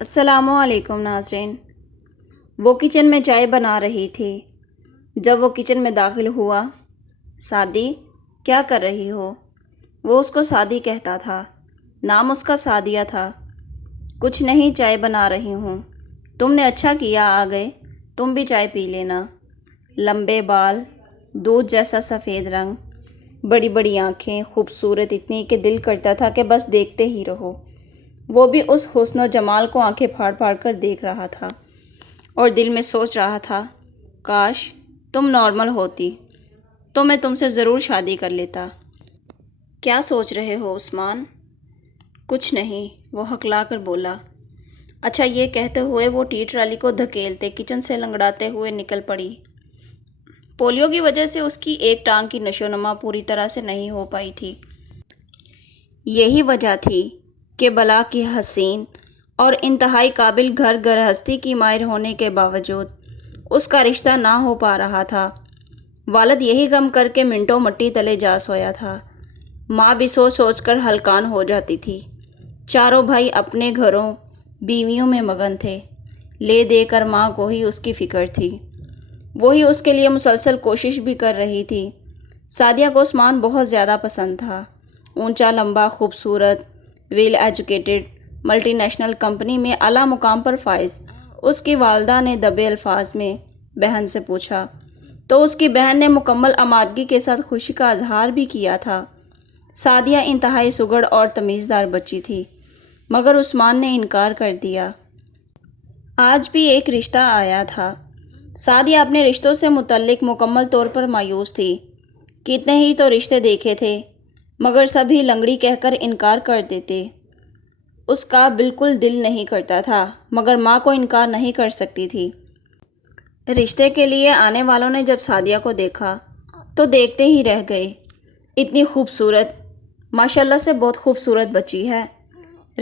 السلام علیکم ناظرین۔ وہ کچن میں چائے بنا رہی تھی۔ جب وہ کچن میں داخل ہوا، سعدی کیا کر رہی ہو؟ وہ اس کو سعدی کہتا تھا، نام اس کا سعدیہ تھا۔ کچھ نہیں، چائے بنا رہی ہوں۔ تم نے اچھا کیا آ گئے، تم بھی چائے پی لینا۔ لمبے بال، دودھ جیسا سفید رنگ، بڑی بڑی آنکھیں، خوبصورت اتنی کہ دل کرتا تھا کہ بس دیکھتے ہی رہو۔ وہ بھی اس حسن و جمال کو آنکھیں پھاڑ پھاڑ کر دیکھ رہا تھا اور دل میں سوچ رہا تھا، کاش تم نارمل ہوتی تو میں تم سے ضرور شادی کر لیتا۔ کیا سوچ رہے ہو عثمان؟ کچھ نہیں، وہ ہکلا کر بولا۔ اچھا، یہ کہتے ہوئے وہ ٹی ٹرالی کو دھکیلتے کچن سے لنگڑاتے ہوئے نکل پڑی۔ پولیو کی وجہ سے اس کی ایک ٹانگ کی نشو و نما پوری طرح سے نہیں ہو پائی تھی۔ یہی وجہ تھی کہ بلا کی حسین اور انتہائی قابل گھر گرہستی کی ماہر ہونے کے باوجود اس کا رشتہ نہ ہو پا رہا تھا۔ والد یہی غم کر کے منٹوں مٹی تلے جا سویا تھا۔ ماں بھی سوچ سوچ کر ہلکان ہو جاتی تھی۔ چاروں بھائی اپنے گھروں، بیویوں میں مگن تھے۔ لے دے کر ماں کو ہی اس کی فکر تھی۔ وہی اس کے لیے مسلسل کوشش بھی کر رہی تھی۔ سعدیہ کو عثمان بہت زیادہ پسند تھا۔ اونچا لمبا، خوبصورت، well educated, multi national company میں اعلیٰ مقام پر فائز۔ اس کی والدہ نے دبے الفاظ میں بہن سے پوچھا تو اس کی بہن نے مکمل آمادگی کے ساتھ خوشی کا اظہار بھی کیا تھا۔ سعدیہ انتہائی سگڑ اور تمیزدار بچی تھی، مگر عثمان نے انکار کر دیا۔ آج بھی ایک رشتہ آیا تھا۔ سعدیہ اپنے رشتوں سے متعلق مکمل طور پر مایوس تھی۔ کتنے ہی تو رشتے دیکھے تھے، مگر سبھی لنگڑی کہہ کر انکار کر دیتے۔ اس کا بالکل دل نہیں کرتا تھا، مگر ماں کو انکار نہیں کر سکتی تھی۔ رشتے کے لیے آنے والوں نے جب سعدیہ کو دیکھا تو دیکھتے ہی رہ گئے۔ اتنی خوبصورت، ماشاءاللہ سے بہت خوبصورت بچی ہے۔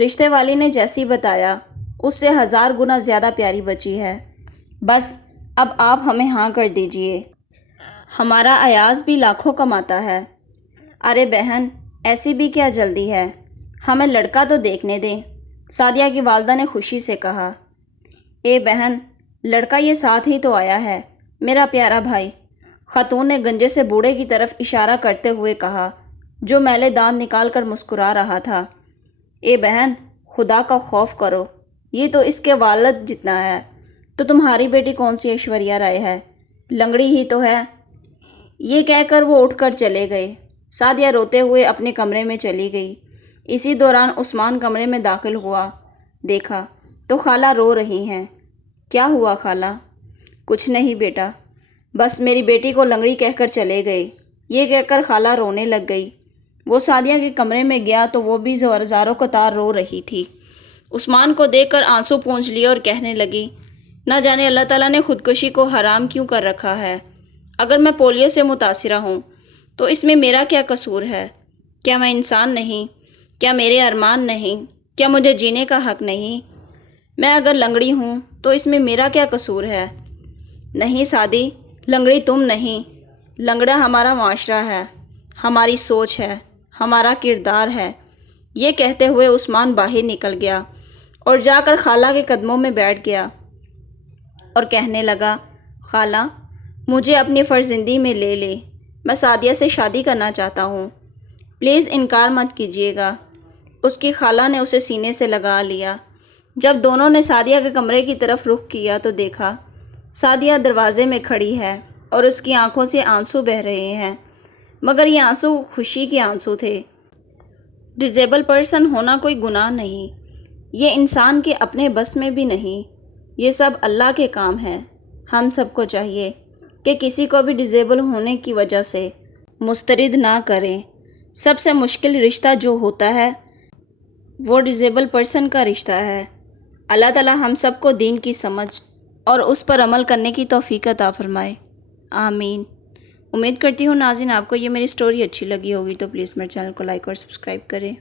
رشتے والی نے جیسی بتایا، اس سے 1000 گنا زیادہ پیاری بچی ہے۔ بس اب آپ ہمیں ہاں کر دیجئے۔ ہمارا ایاز بھی لاکھوں کماتا ہے۔ ارے بہن، ایسی بھی کیا جلدی ہے، ہمیں لڑکا تو دیکھنے دیں، سعدیہ کی والدہ نے خوشی سے کہا۔ اے بہن، لڑکا یہ ساتھ ہی تو آیا ہے، میرا پیارا بھائی، خاتون نے گنجے سے بوڑھے کی طرف اشارہ کرتے ہوئے کہا، جو میلے دانت نکال کر مسکرا رہا تھا۔ اے بہن، خدا کا خوف کرو، یہ تو اس کے والد جتنا ہے، تو تمہاری بیٹی کون سی ایشوریہ رائے ہے، لنگڑی ہی تو ہے۔ یہ کہہ کر وہ اٹھ کر چلے گئے۔ سعدیہ روتے ہوئے اپنے کمرے میں چلی گئی۔ اسی دوران عثمان کمرے میں داخل ہوا۔ دیکھا تو خالہ رو رہی ہیں۔ کیا ہوا خالہ؟ کچھ نہیں بیٹا، بس میری بیٹی کو لنگڑی کہہ کر چلے گئے۔ یہ کہہ کر خالہ رونے لگ گئی۔ وہ سعدیہ کے کمرے میں گیا تو وہ بھی زاروں قطار رو رہی تھی۔ عثمان کو دیکھ کر آنسو پونچھ لیے اور کہنے لگی، نہ جانے اللہ تعالیٰ نے خودکشی کو حرام کیوں کر رکھا ہے۔ اگر میں پولیو سے متاثرہ ہوں تو اس میں میرا کیا قصور ہے؟ کیا میں انسان نہیں؟ کیا میرے ارمان نہیں؟ کیا مجھے جینے کا حق نہیں؟ میں اگر لنگڑی ہوں تو اس میں میرا کیا قصور ہے؟ نہیں سعدی، لنگڑی تم نہیں، لنگڑا ہمارا معاشرہ ہے، ہماری سوچ ہے، ہمارا کردار ہے۔ یہ کہتے ہوئے عثمان باہر نکل گیا اور جا کر خالہ کے قدموں میں بیٹھ گیا اور کہنے لگا، خالہ مجھے اپنی فرزندی میں لے لے، میں سعدیہ سے شادی کرنا چاہتا ہوں، پلیز انکار مت کیجیے گا۔ اس کی خالہ نے اسے سینے سے لگا لیا۔ جب دونوں نے سعدیہ کے کمرے کی طرف رخ کیا تو دیکھا سعدیہ دروازے میں کھڑی ہے اور اس کی آنکھوں سے آنسو بہہ رہے ہیں، مگر یہ آنسو خوشی کے آنسو تھے۔ ڈسیبل پرسن ہونا کوئی گناہ نہیں، یہ انسان کے اپنے بس میں بھی نہیں، یہ سب اللہ کے کام ہیں۔ ہم سب کو چاہیے کہ کسی کو بھی ڈسیبل ہونے کی وجہ سے مسترد نہ کریں۔ سب سے مشکل رشتہ جو ہوتا ہے وہ ڈسیبل پرسن کا رشتہ ہے۔ اللہ تعالی ہم سب کو دین کی سمجھ اور اس پر عمل کرنے کی توفیق عطا فرمائے، آمین۔ امید کرتی ہوں ناظرین آپ کو یہ میری سٹوری اچھی لگی ہوگی، تو پلیز میرے چینل کو لائک اور سبسکرائب کریں۔